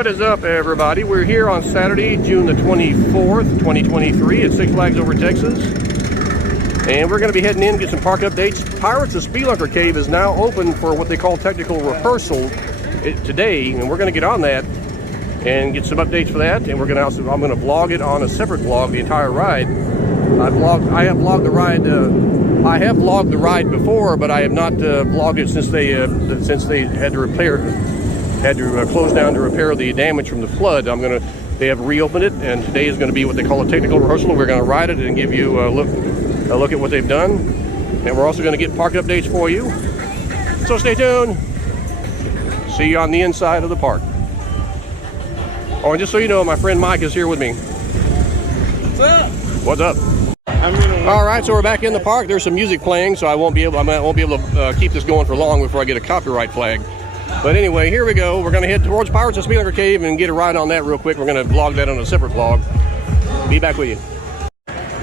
What is up, everybody? We're here on Saturday, June the 24th, 2023 at Six Flags Over Texas. And we're going to be heading in, get some park updates. Pirates of Speelunker Cave is now open for what they call technical rehearsal today, and we're going to get on that and get some updates for that. And we're going to also, I'm going to vlog it on a separate vlog, the entire ride. I have vlogged the ride. I have vlogged the ride before, but I have not vlogged it since they had to close down to repair the damage from the flood. They have reopened it, and today is going to be what they call a technical rehearsal. We're going to ride it and give you a look at what they've done, and we're also going to get park updates for you. So stay tuned. See you on the inside of the park. Oh, and just so you know, my friend Mike is here with me. What's up? What's up? All right, so we're back in the park. There's some music playing, so I won't be able to keep this going for long before I get a copyright flag. But anyway, here we go. We're going to head towards Pirates of Speelunker Cave and get a ride on that real quick. We're going to vlog that on a separate vlog. Be back with you.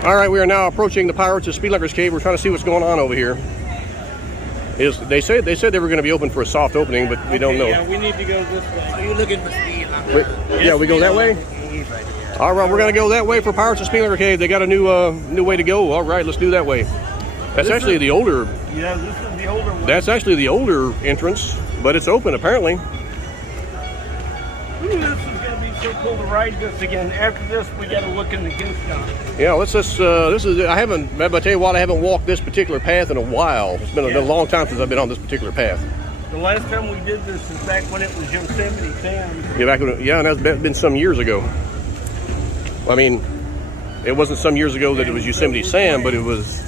All right, we are now approaching the Pirates of Speelunker's Cave. We're trying to see what's going on over here. They said they were going to be open for a soft opening, but we don't know. Yeah, we need to go this way. Are you looking for Speelunker? Yeah, we go that way? All right, we're going to go that way for Pirates of Speelunker Cave. They got a new way to go. All right, let's do that way. That's actually the older. Yeah, this is the older one. That's actually the older entrance, but it's open apparently. Ooh, this is going to be so cool to ride this again. After this, we got to look in the gift shop. Yeah, let's just. This is. I tell you what, I haven't walked this particular path in a while. It's been a long time since I've been on this particular path. The last time we did this is back when it was Yosemite Sam. Yeah, and that's been some years ago. I mean, it wasn't some years ago that it was Yosemite Sam, but it was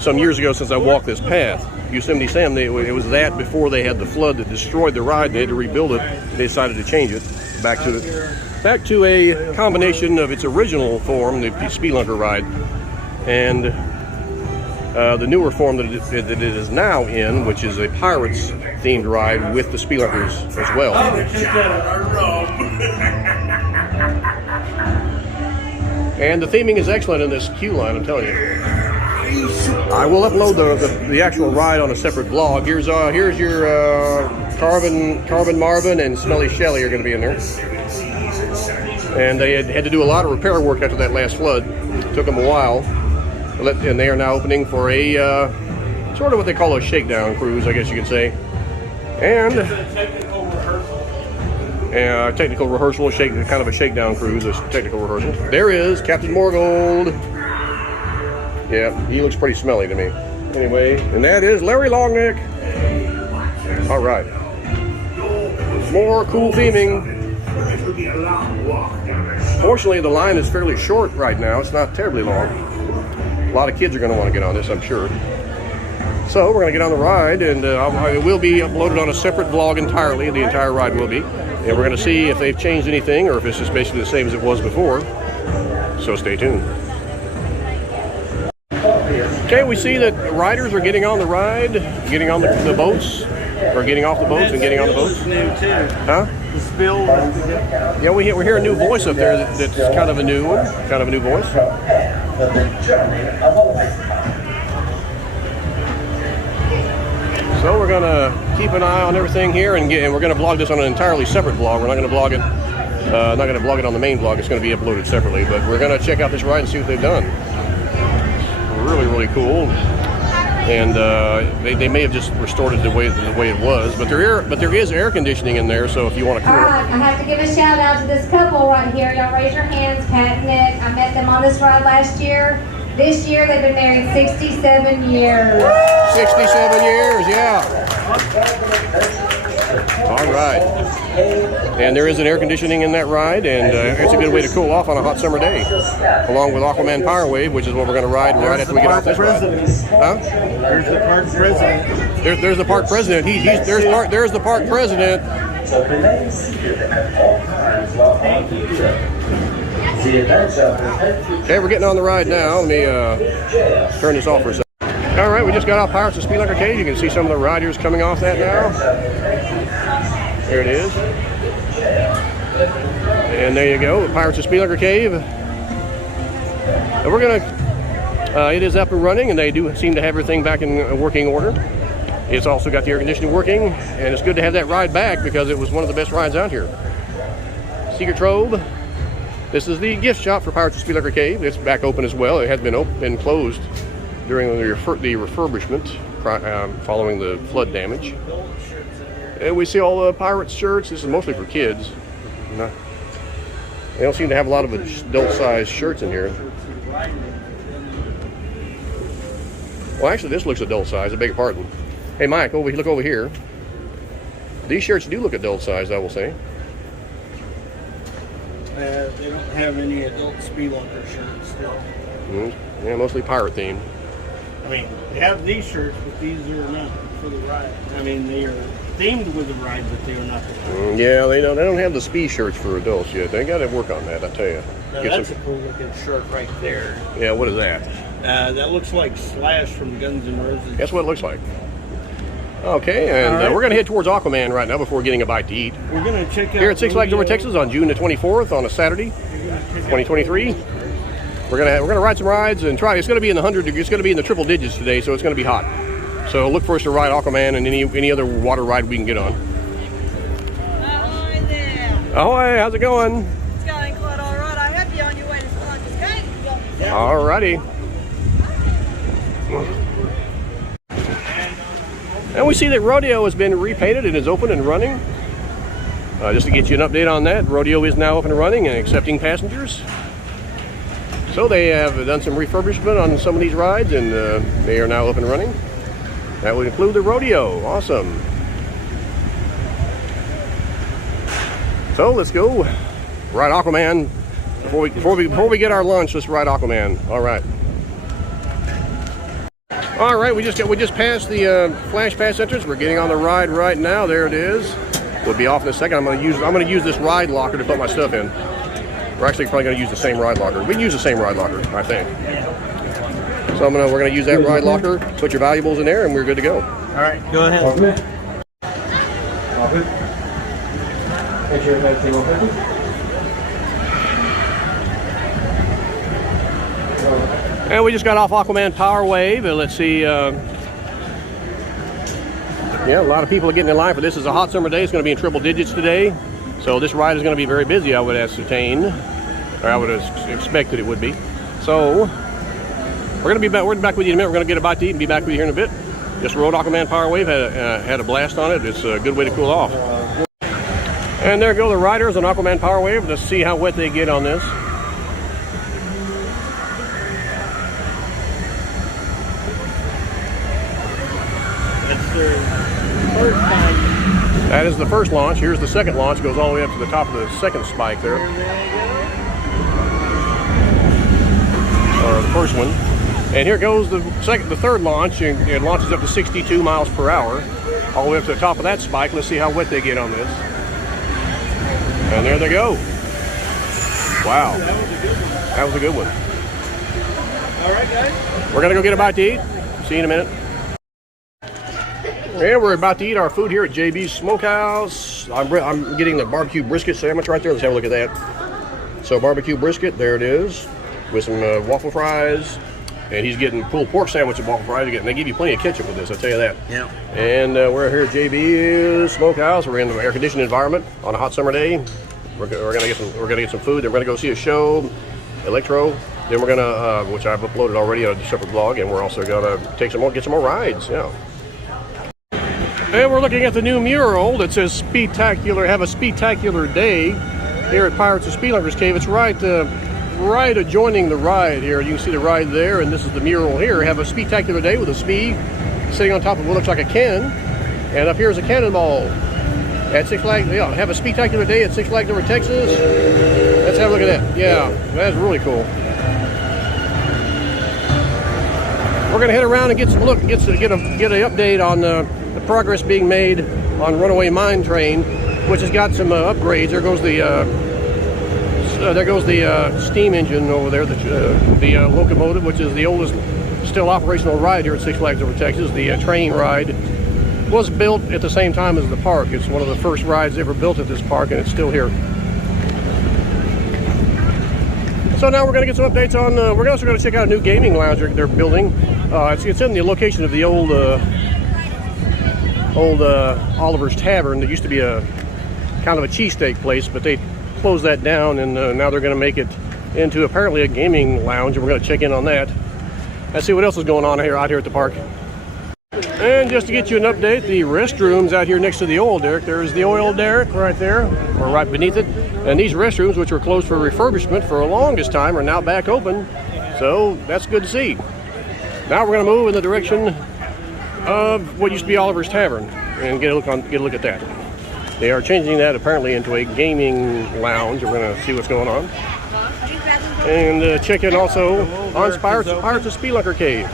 some years ago since I walked this path. Yosemite Sam, it was that before they had the flood that destroyed the ride. They had to rebuild it. They decided to change it back to a combination of its original form, the Speelunker ride, and the newer form that it is now in, which is a Pirates themed ride with the Speelunkers as well. And the theming is excellent in this queue line, I'm telling you. I will upload the actual ride on a separate vlog. Here's your Carbon Marvin and Smelly Shelly are going to be in there. And they had to do a lot of repair work after that last flood. It took them a while. And they are now opening for a sort of what they call a shakedown cruise, I guess you could say. And technical rehearsal, kind of a shakedown cruise, a technical rehearsal. There is Captain Morgold. Yeah, he looks pretty smelly to me. Anyway, and that is Larry Longneck. All right. More cool theming. Fortunately, the line is fairly short right now. It's not terribly long. A lot of kids are going to want to get on this, I'm sure. So we're going to get on the ride, and it will be uploaded on a separate vlog entirely. The entire ride will be. And we're going to see if they've changed anything or if it's just basically the same as it was before. So stay tuned. Okay, we see that riders are getting on the ride, getting on the boats, or getting off the boats and getting on the boats. New too. Huh? The spill. Yeah, we hear a new voice up there that's kind of a new one, kind of a new voice. So we're gonna keep an eye on everything here, and we're gonna vlog this on an entirely separate vlog. We're not gonna vlog it on the main vlog. It's gonna be uploaded separately, but we're gonna check out this ride and see what they've done. Really, really cool. And they may have just restored it the way it was, but there is air conditioning in there. So if you want to cool it. All right, I have to give a shout out to this couple right here. Y'all raise your hands, Pat and Nick. I met them on this ride last year. This year they've been married 67 years. 67 years, yeah. All right. And there is an air conditioning in that ride, and it's a good way to cool off on a hot summer day, along with Aquaman Power Wave, which is what we're going to ride right after we get off this ride. Huh? There's the park president. There's the park president. There's the park president. Okay, we're getting on the ride now. Let me turn this off for a second. All right, we just got off Pirates of Speelunker Cave. You can see some of the riders coming off that now. There it is. And there you go, the Pirates of Speelunker Cave. And we're gonna, it is up and running, and they do seem to have everything back in working order. It's also got the air conditioning working, and it's good to have that ride back because it was one of the best rides out here. Secret Trove. This is the gift shop for Pirates of Speelunker Cave. It's back open as well. It had been closed during the refurbishment following the flood damage. And we see all the Pirates shirts. This is mostly for kids. They don't seem to have a lot of adult-sized shirts in here. Well, actually, this looks adult-sized. I beg your pardon. Hey, Mike, look over here. These shirts do look adult-sized, I will say. They don't have any adult Speelunker shirts still. Yeah, mostly pirate themed. I mean, they have these shirts, but these are not for the ride. I mean, they are themed with the ride, but they are not the ride. Yeah, they don't have the Spee shirts for adults yet. They got to work on that, I tell you. Now, that's a cool looking shirt right there. Yeah, what is that? That looks like Slash from Guns N' Roses. That's what it looks like. Okay, and we're going to head towards Aquaman right now before getting a bite to eat. We're going to check out here at Six Flags Over Texas on June the 24th on a Saturday, 2023. We're gonna ride some rides and try. It's going to be in the 100 degrees. It's going to be in the triple digits today, so it's going to be hot. So look for us to ride Aquaman and any other water ride we can get on. Ahoy there. Ahoy! How's it going? It's going quite all right. I hope you're on your way to Speelunker's Cave. Alrighty. And we see that Rodeo has been repainted and is open and running. Just to get you an update on that, Rodeo is now up and running and accepting passengers. So they have done some refurbishment on some of these rides, and they are now up and running. That would include the Rodeo. Awesome. So let's go ride Aquaman. Before we get our lunch, let's ride Aquaman. All right. All right, we just passed the Flash Pass entrance. We're getting on the ride right now. There it is. We'll be off in a second. I'm gonna use this ride locker to put my stuff in. We're actually probably gonna use the same ride locker. We can use the same ride locker, I think. So we're gonna use that ride locker. Put your valuables in there, and we're good to go. All right, go ahead. All good. All good. Make sure everything's all good. And we just got off Aquaman Power Wave, and let's see. Yeah, a lot of people are getting in line for this. It's a hot summer day. It's going to be in triple digits today, so this ride is going to be very busy, I would ascertain, or I would have expected it would be. So we're going to be back. We're back with you in a minute. We're going to get a bite to eat and be back with you here in a bit. Just rode Aquaman Power Wave. Had a blast on it. It's a good way to cool off. And there go the riders on Aquaman Power Wave. Let's see how wet they get on this. That is the first launch. Here's the second launch. Goes all the way up to the top of the second spike there. Or the first one. And here goes the third launch. And it launches up to 62 miles per hour. All the way up to the top of that spike. Let's see how wet they get on this. And there they go. Wow. That was a good one. All right, guys. We're going to go get a bite to eat. See you in a minute. And we're about to eat our food here at JB's Smokehouse. I'm getting the barbecue brisket sandwich right there. Let's have a look at that. So barbecue brisket, there it is, with some waffle fries. And he's getting pulled pork sandwich and waffle fries. They give you plenty of ketchup with this, I'll tell you that. Yeah. And we're here at JB's Smokehouse. We're in an air-conditioned environment on a hot summer day. We're gonna get some food. Then we're gonna go see a show, Electro. Then we're gonna, which I've uploaded already on a separate blog, and we're also gonna get some more rides. Yeah. And we're looking at the new mural that says "Speedtacular." Have a speedtacular day here at Pirates of Speelunker's Cave. It's right adjoining the ride here. You can see the ride there, and this is the mural here. Have a speedtacular day with a Spee sitting on top of what looks like a cannon, and up here is a cannonball at Six Flags. Yeah, have a speedtacular day at Six Flags Over Texas. Let's have a look at that. Yeah, that's really cool. We're gonna head around and get an update on the progress being made on Runaway Mine Train, which has got some upgrades. There goes the steam engine over there, the locomotive, which is the oldest still operational ride here at Six Flags Over Texas. The train ride was built at the same time as the park. It's one of the first rides ever built at this park, and it's still here. So now we're going to get some updates on. We're also going to check out a new gaming lounge they're building. It's in the location of the old Oliver's Tavern. That used to be a kind of a cheesesteak place, but they closed that down, and now they're going to make it into apparently a gaming lounge, and we're going to check in on that. Let's see what else is going on out here at the park. And just to get you an update, the restrooms out here next to the oil derrick, there's the oil derrick right there, or right beneath it. And these restrooms, which were closed for refurbishment for the longest time, are now back open. So that's good to see. Now we're going to move in the direction of what used to be Oliver's Tavern and get a look at that. They are changing that apparently into a gaming lounge. We're going to see what's going on. And check in also on Pirates of Speelunker Cave.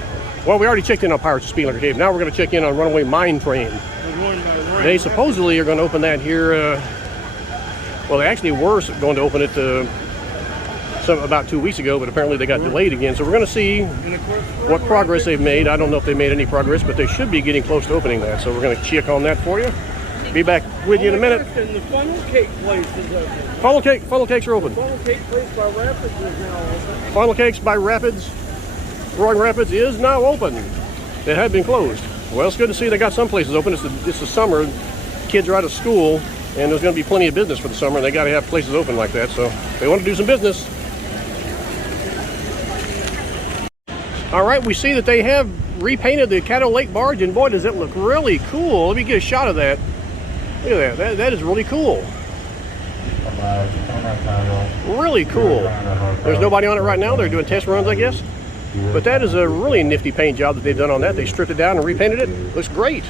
Well, we already checked in on Pirates of Speelunker Cave. Now we're going to check in on Runaway Mine Train. They supposedly are going to open that here. Well, they actually were going to open it about 2 weeks ago, but apparently they got delayed again. So we're going to see what progress they've made. I don't know if they made any progress, but they should be getting close to opening that. So we're going to check on that for you. Be back with you in a minute. And the funnel cake place is open. Funnel cakes are open. Funnel cake place by Rapids is now open. Funnel Cakes by Rapids, Roaring Rapids, is now open. It had been closed. Well, it's good to see they got some places open. It's the summer. Kids are out of school, and there's going to be plenty of business for the summer, and they got to have places open like that. So they want to do some business. All right, we see that they have repainted the Caddo Lake barge, and boy, does it look really cool. Let me get a shot of that. Look at that. That is really cool. Really cool. There's nobody on it right now. They're doing test runs, I guess. But that is a really nifty paint job that they've done on that. They stripped it down and repainted it. Looks great.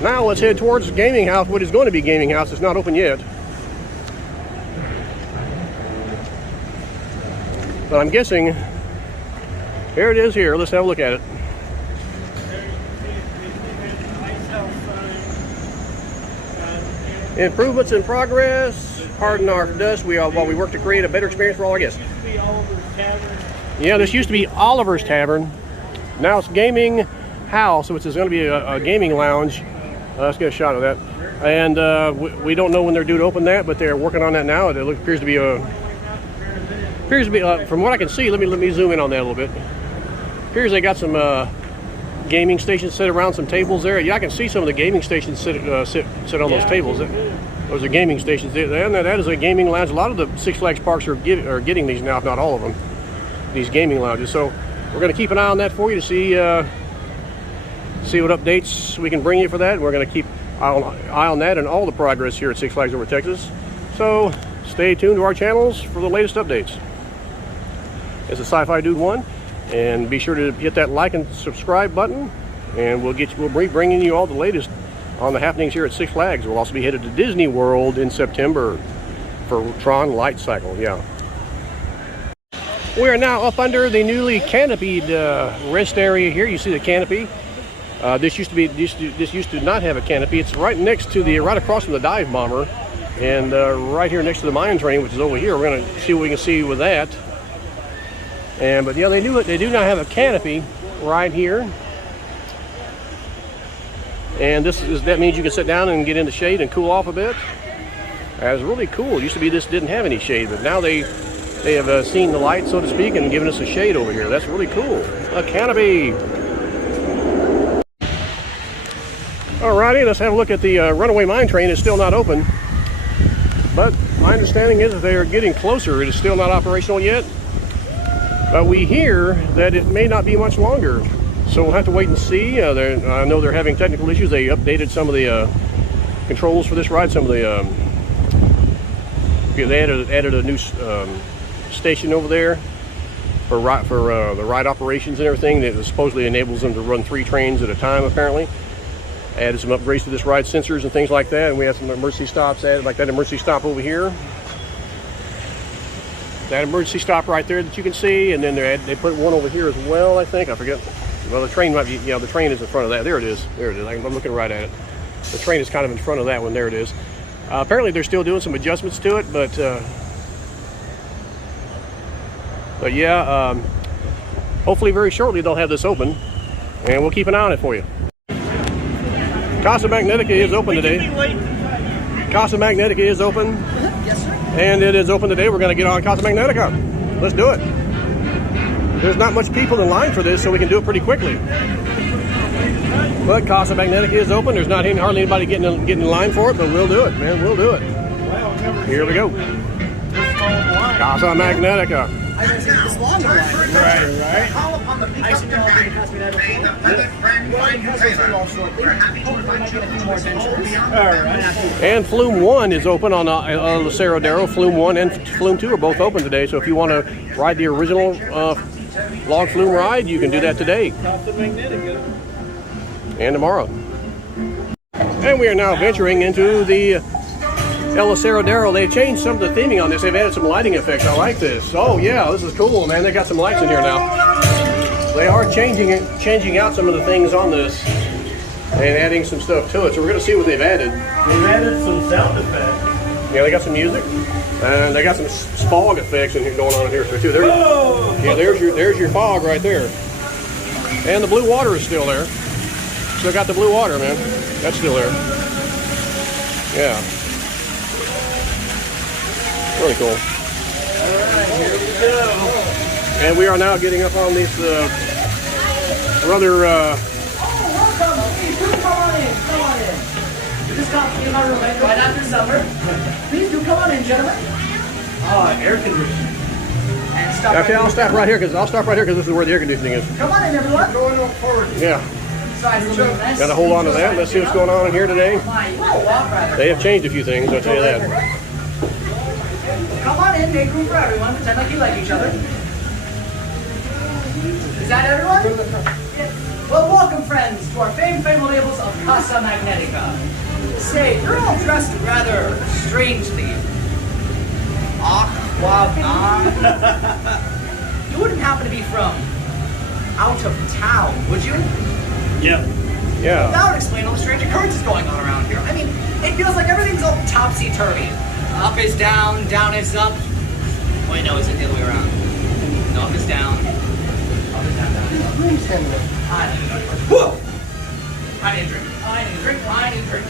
Now let's head towards the gaming house. What is going to be gaming house? It's not open yet. But I'm guessing, here it is here. Let's have a look at it. Improvements in progress. Pardon our dust. While we work to create a better experience for all our guests. Yeah, this used to be Oliver's Tavern. Now it's Gaming House, which is going to be a gaming lounge. Let's get a shot of that. And we don't know when they're due to open that, but they're working on that now. It appears to be from what I can see. Let me zoom in on that a little bit. Appears they got some gaming stations set around some tables there. Yeah, I can see some of the gaming stations sit on those tables. Those are gaming stations. And that is a gaming lounge. A lot of the Six Flags parks are getting these now, if not all of them. These gaming lounges. So we're going to keep an eye on that for you to see what updates we can bring you for that. We're going to keep eye on that and all the progress here at Six Flags Over Texas. So stay tuned to our channels for the latest updates. It's a Sci-Fi Dude 1, and be sure to hit that like and subscribe button, and we'll be bringing you all the latest on the happenings here at Six Flags. We'll also be headed to Disney World in September for Tron Light Cycle. Yeah. We are now up under the newly canopied rest area here. You see the canopy. This used to not have a canopy. It's right next to right across from the dive bomber, and right here next to the mine train, which is over here. We're going to see what we can see with that. But yeah, they do not have a canopy right here. And that means you can sit down and get in the shade and cool off a bit. That's really cool. It used to be this didn't have any shade, but now they have seen the light, so to speak, and given us a shade over here. That's really cool. A canopy. Alrighty, let's have a look at the Runaway Mine Train. It's still not open, but my understanding is that they are getting closer. It is still not operational yet, but we hear that it may not be much longer. So we'll have to wait and see. I know they're having technical issues. They updated some of the controls for this ride. Some of the they added a new station over there for the ride operations and everything that supposedly enables them to run 3 trains at a time. Apparently, added some upgrades to this ride, sensors and things like that. And we have some emergency stops added, like that emergency stop over here. That emergency stop right there that you can see, and then they put one over here as well. I think I forget. Well, the train might be. Yeah, the train is in front of that. There it is. There it is. I'm looking right at it. The train is kind of in front of that one. There it is. Apparently, they're still doing some adjustments to it, but yeah, hopefully very shortly they'll have this open, and we'll keep an eye on it for you. Casa Magnetica is open today. Casa Magnetica is open. Yes, sir. And it is open today. We're going to get on Casa Magnetica. Let's do it. There's not much people in line for this, so we can do it pretty quickly. But Casa Magnetica is open. There's not hardly anybody getting in line for it, but we'll do it, man. We'll do it. Here we go. Casa Magnetica. I haven't seen this long one. Right. Call upon the I used to know how to pass me that before. And Flume 1 is open on Lucero Darrow. Flume 1 and Flume 2 are both open today. So if you want to ride the original log flume ride, you can do that today Casa Magnetica. and tomorrow. And we are now venturing into the El Lucero Darrow. They've changed some of the theming on this. They've added some lighting effects. I like this. Oh yeah, this is cool, man. They got some lights in here now. They are changing out some of the things on this and adding some stuff to it. So we're going to see what they've added. They've added some sound effects. Yeah, they got some music and they got some fog effects in here going on in here too. Yeah, there's your fog right there. And the blue water is still there. Still got the blue water, man. That's still there. Yeah. Really cool. Alright, here we go. And we are now getting up on this rather Welcome. Please do come on in. Come on in. This got to be my roommate right after supper. Please do come on in, gentlemen. Air conditioning. And stop okay, right I'll stop right here because this is where the air conditioning is. Come on in, everyone. Going on forward. Yeah. Sorry, it's a little mess. Gotta hold on to that. Let's see what's going on in here today. Why, you will walk right They have changed a few things, I'll tell you that. Come on in, make room for everyone. Pretend like you like each other. Is that everyone? Well, welcome, friends, to our famed labels of Casa Magnetica. Say, you're all dressed rather strangely. Aquaman. You wouldn't happen to be from out of town, would you? Yep. Yeah. That would explain all the strange occurrences going on around here. I mean, it feels like everything's all topsy-turvy. Up is down, down is up. Wait, no, it's the other way around. No, up is down. Up is down, down is up. Whoa! I need a drink. I need a drink. I need a drink.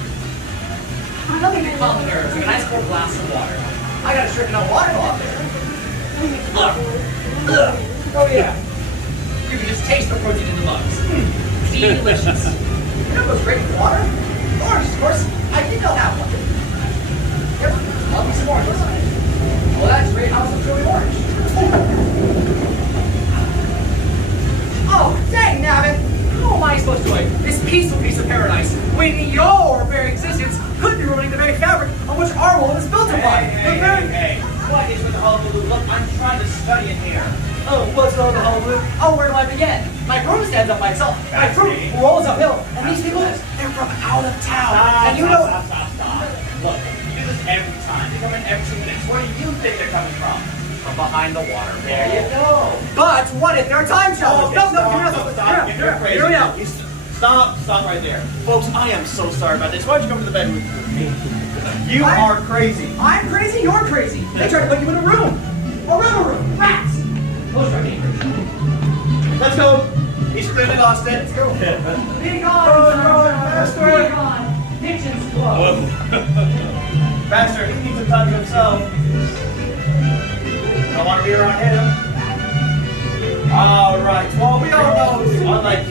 Nothing to calm the nerves. Like a nice cold glass of water. I got a stricken out water out there. Oh yeah. You can just taste the protein in the mugs. Delicious. You know those great with water? Orange, of course. I think I'll have one. Yep. I'll be some oranges. Well, that's great. How's the truly orange? Oh, dang, nabbit. How am I supposed to enjoy this peaceful piece of paradise when your very existence could be ruining the very fabric on which our world is built upon? Hey. What is with the hullabaloo? Look, I'm trying to study in here. Oh, what's wrong with the hullabaloo? Oh, where do I begin? My broom stands up by itself. My broom rolls uphill. And these people, they're from out of town. And you know... Stop. Look, you do this every time. They come in every 2 minutes. Where do you think they're coming from? From behind the water. There you go. But what if they're time travelers? No, Stop. You're crazy. Here we go. Stop right there. Folks, I am so sorry about this. Why don't you come to the bedroom with me? You are crazy. I'm crazy, you're crazy. They tried to put you in a room. A river room. Rats. Those are dangerous. Let's go. He's clearly lost it. Let's go. Be gone, Pastor. Be gone. Kitchen's closed. Pastor, he needs some time to himself. Don't want to be around him. Alright, well, we all know, unlike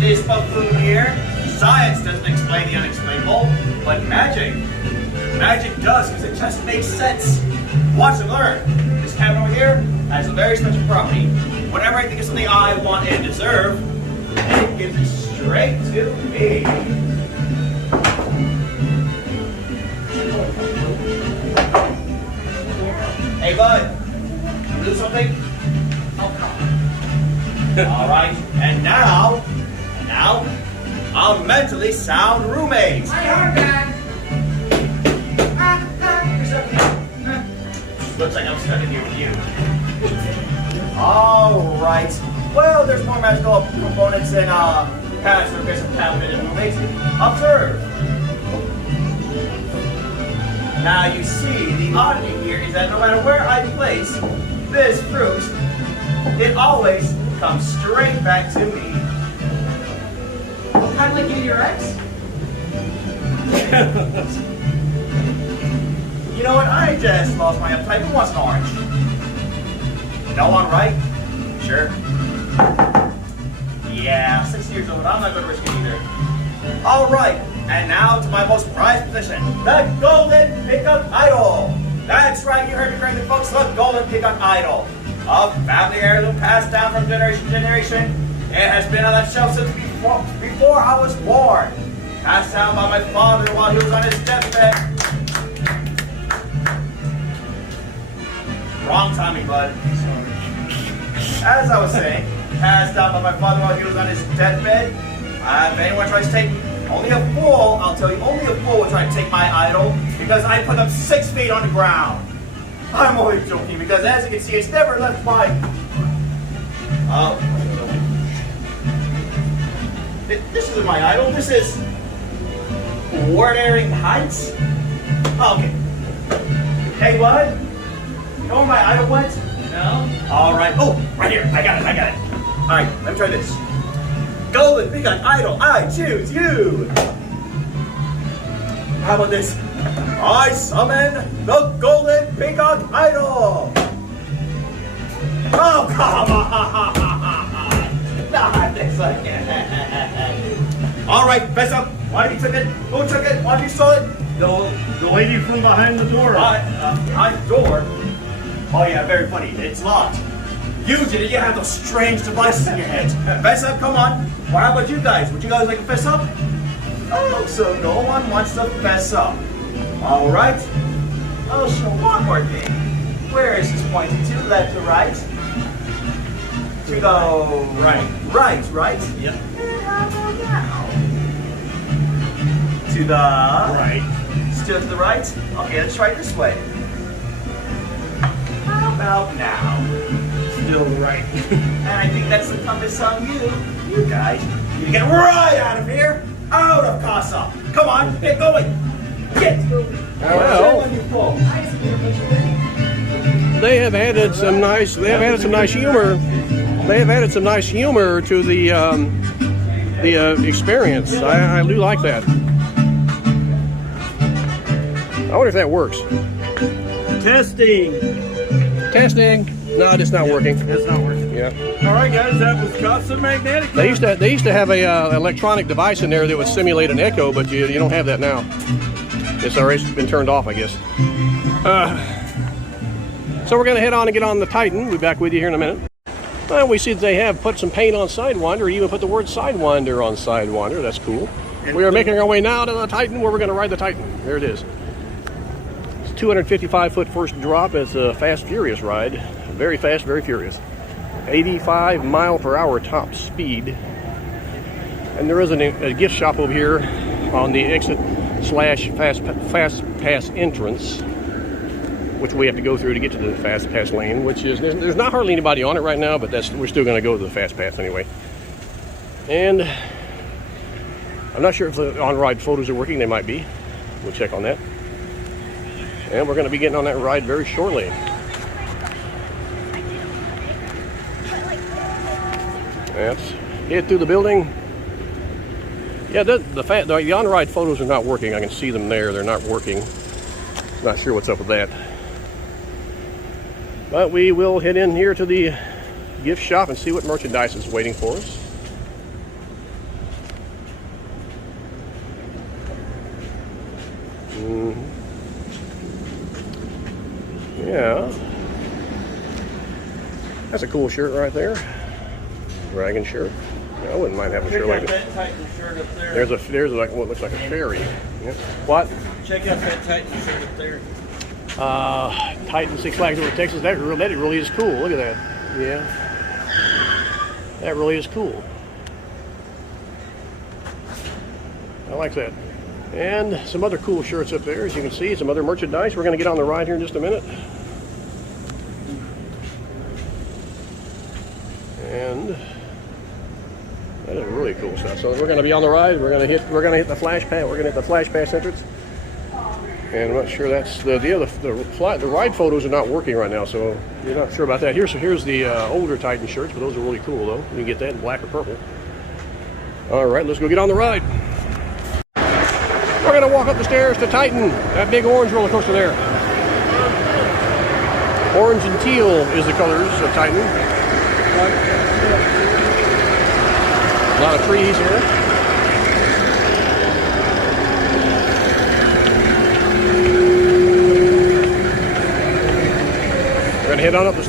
this buffoon here, science doesn't explain the unexplainable, but magic does, because it just makes sense. Watch and learn. This cabin over here has a very special property. Whenever I think of something I want and deserve, it gives it straight to me. Hey, bud. You do something? Oh, come on. All right. And now, I'm mentally sound roommates. My heart back. Looks like I'm stuck in here with you. All right. Well, there's more magical components in past surface of cabinet and roommates. Observe. Now you see, the oddity here is that no matter where I place this fruit, it always comes straight back to me. Kind of like you and your ex? You know what? I just lost my appetite. Who wants an orange? No one, right? Sure. Yeah, 6 years old. I'm not going to risk it either. All right, and now to my most prized position, the golden pickup idol. That's right, you heard me correctly, folks. The Golden Peacock Idol. A family heirloom passed down from generation to generation. It has been on that shelf since before I was born. Passed down by my father while he was on his deathbed. Wrong timing, bud. As I was saying, passed down by my father while he was on his deathbed. If anyone tries to take only a fool, I'll tell you, only a fool will try to take my idol because I put them 6 feet on the ground. I'm only joking because as you can see, it's never left my... This isn't my idol, this is... Wuthering Heights? Okay. Hey, bud? You know where my idol went? No? Alright. Oh, right here. I got it. Alright, let me try this. Golden Peacock Idol, I choose you! How about this? I summon the Golden Peacock Idol! Oh, come on! Not this again. Alright, fess up. One of you took it. Who took it? One of you stole it? The lady from behind the door. Behind the door? Oh yeah, very funny. It's locked. You did it. You have those strange devices in your head. Fess up, come on. Well, how about you guys? Would you guys like to fess up? Oh, so no one wants to fess up. All right. Oh, so one more thing. Where is this pointing to? Left to right? To the right. Right? Yep. How about now? To the Right. Still to the right? Okay, let's try it this way. How about now? Still right. And I think that's the compass on you. You guys need to get right out of here. Out of Casa. Come on, get going. Get. Well, they have added some nice. They have added some nice humor. They have added some nice humor to the experience. I do like that. I wonder if that works. Testing. No, it's not working. It's not working. Yeah. All right, guys, that was Casa Magnetica. They used to have a electronic device in there that would simulate an echo, but you don't have that now. It's already been turned off, I guess. So we're going to head on and get on the Titan. We'll be back with you here in a minute. Well, we see that they have put some paint on Sidewinder, even put the word Sidewinder on Sidewinder. That's cool. We are making our way now to the Titan, where we're going to ride the Titan. There it is. It's a 255-foot first drop. It's a fast, furious ride. Very fast, very furious. 85 mile per hour top speed. And there is a gift shop over here on the exit / fast pass entrance, which we have to go through to get to the fast pass lane, which is, there's not hardly anybody on it right now, but we're still going to go to the fast pass anyway. And I'm not sure if the on-ride photos are working. They might be. We'll check on that. And we're going to be getting on that ride very shortly. Let's head through the building. Yeah, the on-ride photos are not working. I can see them there. They're not working. Not sure what's up with that. But we will head in here to the gift shop and see what merchandise is waiting for us. Yeah. That's a cool shirt right there. Dragon shirt. I wouldn't mind having a shirt like Check that. out that Titan shirt up there. There's like what looks like a ferry. Yeah. What? Check out that Titan shirt up there. Titan Six Flags Over Texas. That really is cool. Look at that. Yeah. That really is cool. I like that. And some other cool shirts up there, as you can see. Some other merchandise. We're going to get on the ride here in just a minute. And that is really cool stuff. So we're going to be on the ride. We're going to hit the flash pass. We're going to hit the flash pass entrance. And I'm not sure that's the ride photos are not working right now, so you're not sure about that. Here's the older Titan shirts, but those are really cool though. You can get that in black or purple. All right, let's go get on the ride. We're going to walk up the stairs to Titan, that big orange roller coaster there. Orange and teal is the colors of Titan. A lot of trees here.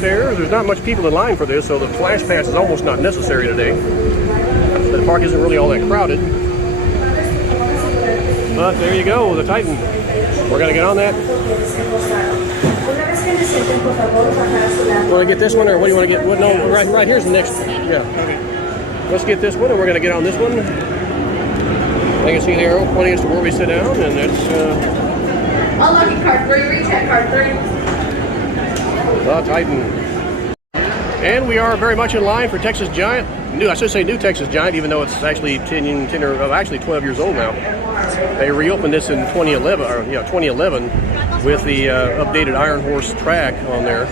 there. There's not much people in line for this, so the flash pass is almost not necessary today. The park isn't really all that crowded. But there you go, the Titan. We're gonna get on that. Want to get this one, or what do you want to get? What, no, right here's the next. Yeah. Okay. Let's get this one, and we're gonna get on this one. I can see the arrow pointing us to where we sit down, and that's. Unlucky card 3, recheck card 3. The Titan. And we are very much in line for Texas Giant. I should say new Texas Giant, even though it's actually 10 or actually 12 years old now. They reopened this in 2011 with the updated Iron Horse track on there.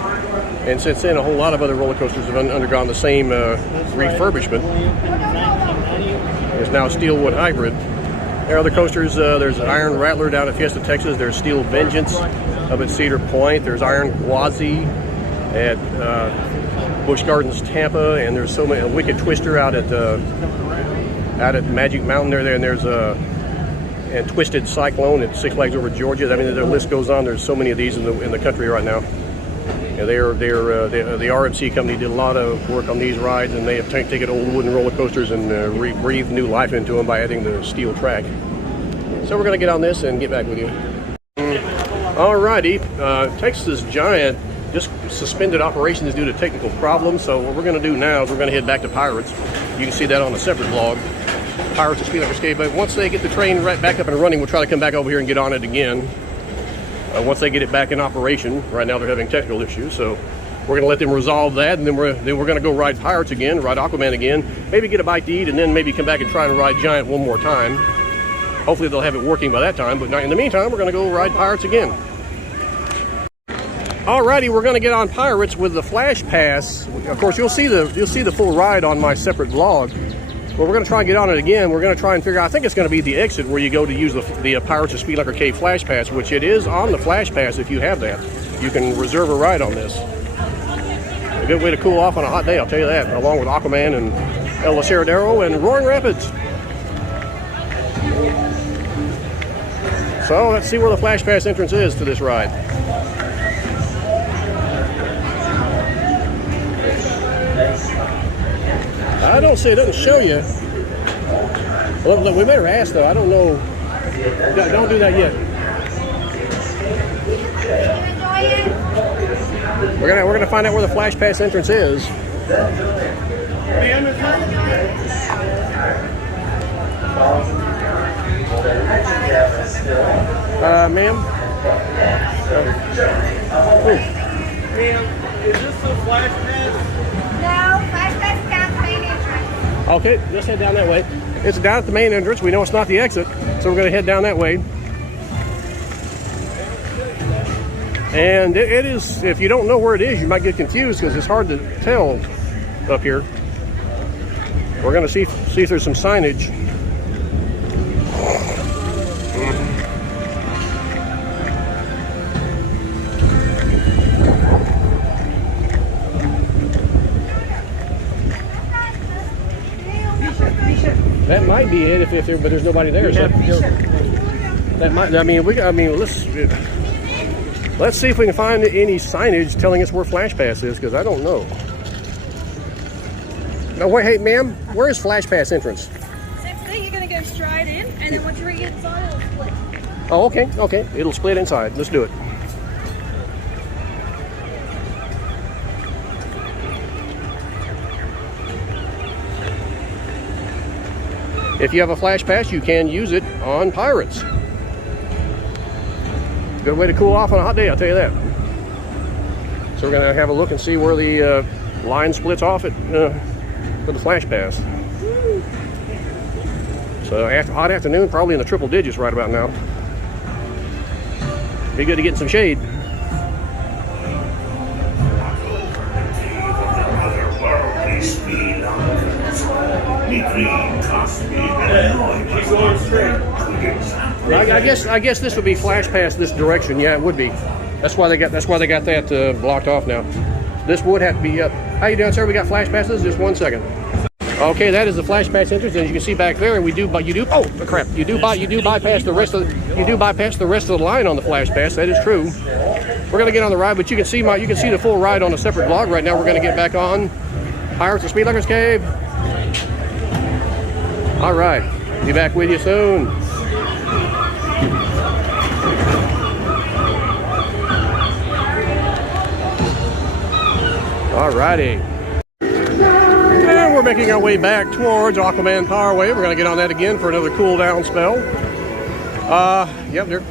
And since then, a whole lot of other roller coasters have undergone the same refurbishment. There's now Steelwood Hybrid. There are other coasters. There's Iron Rattler down at Fiesta, Texas. There's Steel Vengeance up at Cedar Point. There's Iron Gwazi at Busch Gardens, Tampa, and there's so many. Wicked Twister out at Magic Mountain there, and there's and Twisted Cyclone at Six Flags Over Georgia. I mean, the list goes on. There's so many of these in the country right now. Yeah, the RMC company did a lot of work on these rides, and they have taken old wooden roller coasters and breathed new life into them by adding the steel track. So we're going to get on this and get back with you. Alrighty, Texas Giant just suspended operations due to technical problems. So what we're going to do now is we're going to head back to Pirates. You can see that on a separate vlog. Pirates of Speelunker Skate. But once they get the train right back up and running, we'll try to come back over here and get on it again. Once they get it back in operation, right now they're having technical issues, so we're going to let them resolve that, and then we're going to go ride Pirates again, ride Aquaman again, maybe get a bite to eat, and then maybe come back and try and ride Giant one more time. Hopefully they'll have it working by that time, but in the meantime, we're going to go ride Pirates again. Alrighty, we're going to get on Pirates with the Flash Pass. Of course, you'll see the full ride on my separate vlog. Well, we're going to try and get on it again. We're going to try and figure out, I think it's going to be the exit where you go to use the Pirates of Speelunker Cave Flash Pass, which it is on the Flash Pass if you have that. You can reserve a ride on this. A good way to cool off on a hot day, I'll tell you that, along with Aquaman and El Laceradero and Roaring Rapids. So let's see where the Flash Pass entrance is to this ride. I don't see, it doesn't show you. Well, look, we better ask though. I don't know. Don't do that yet. We're gonna find out where the Flash Pass entrance is. Ma'am? Ma'am, is this the Flash Pass? No, Flash Pass down the main entrance. Okay, let's head down that way. It's down at the main entrance. We know it's not the exit, so we're going to head down that way. And it is, if you don't know where it is, you might get confused because it's hard to tell up here. We're going to see if there's some signage. That might be it if there, but there's nobody there. So that might. Let's see if we can find any signage telling us where Flash Pass is, because I don't know. No, wait, hey, ma'am, where is Flash Pass entrance? Same thing. You're gonna go straight in, and then once you get inside, it'll split. Oh, okay. It'll split inside. Let's do it. If you have a Flash Pass, you can use it on Pirates. Good way to cool off on a hot day, I'll tell you that. So we're going to have a look and see where the line splits off it for the Flash Pass. So hot afternoon, probably in the triple digits right about now. Be good to get in some shade. I guess this would be Flash Pass this direction. Yeah, it would be. That's why they got that blocked off now. This would have to be up. How you doing, sir? We got Flash Passes. Just 1 second. Okay, that is the flash pass entrance, and as you can see back there, you do bypass the rest of the line on the flash pass. That is true. We're gonna get on the ride, but you can see the full ride on a separate vlog. Right now, we're gonna get back on Pirates of Speelunker's Cave. All right, be back with you soon. All righty. And we're making our way back towards Aquaman Powerway. We're going to get on that again for another cool down spell. Yep,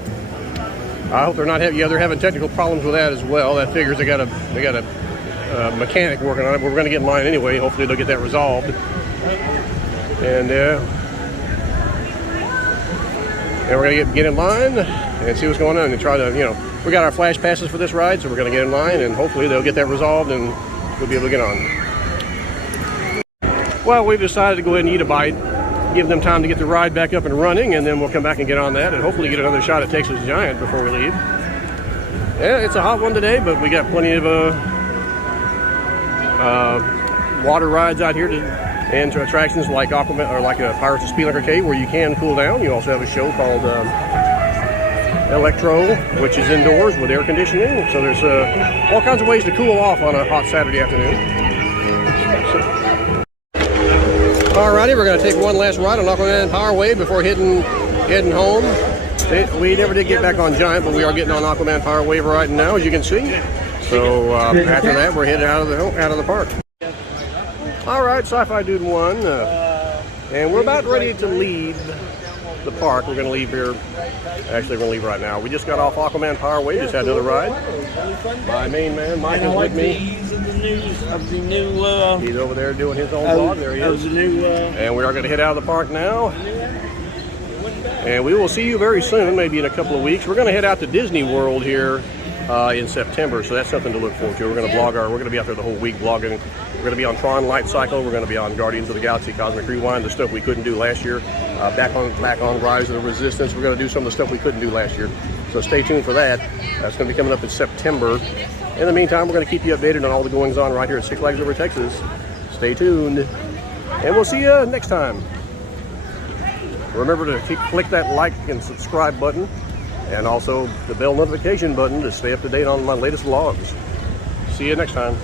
I hope they're having technical problems with that as well. That figures they got a mechanic working on it, but we're going to get in line anyway. Hopefully they'll get that resolved. And we're going to get in line and see what's going on and try to, we got our flash passes for this ride, so we're going to get in line and hopefully they'll get that resolved and we'll be able to get on. Well, we've decided to go ahead and eat a bite, give them time to get the ride back up and running, and then we'll come back and get on that and hopefully get another shot at Texas Giant before we leave. Yeah, it's a hot one today, but we got plenty of water rides out here and attractions like Aquaman or like a Pirates of Speelunker Cave where you can cool down. You also have a show called Electro, which is indoors with air conditioning. So there's all kinds of ways to cool off on a hot Saturday afternoon. Alrighty, we're going to take one last ride on Aquaman Powerway before heading home. We never did get back on Giant, but we are getting on Aquaman Powerway right now, as you can see. So after that, we're heading out of the park. All right, Sci-Fi Dude 1, and we're about ready to leave the park. We're going to leave here. Actually, we're going to leave right now. We just got off Aquaman Powerway. Just had another ride. My main man, Mike, is with me. He's over there doing his own vlog. There he is. And we are going to head out of the park now. And we will see you very soon, maybe in a couple of weeks. We're going to head out to Disney World here in September, so that's something to look forward to. We're going to be out there the whole week vlogging. We're going to be on Tron Light Cycle. We're going to be on Guardians of the Galaxy Cosmic Rewind, the stuff we couldn't do last year. Back on Rise of the Resistance. We're going to do some of the stuff we couldn't do last year. So stay tuned for that. That's going to be coming up in September. In the meantime, we're going to keep you updated on all the goings on right here at Six Flags Over Texas. Stay tuned. And we'll see you next time. Remember to click that like and subscribe button. And also the bell notification button to stay up to date on my latest vlogs. See you next time.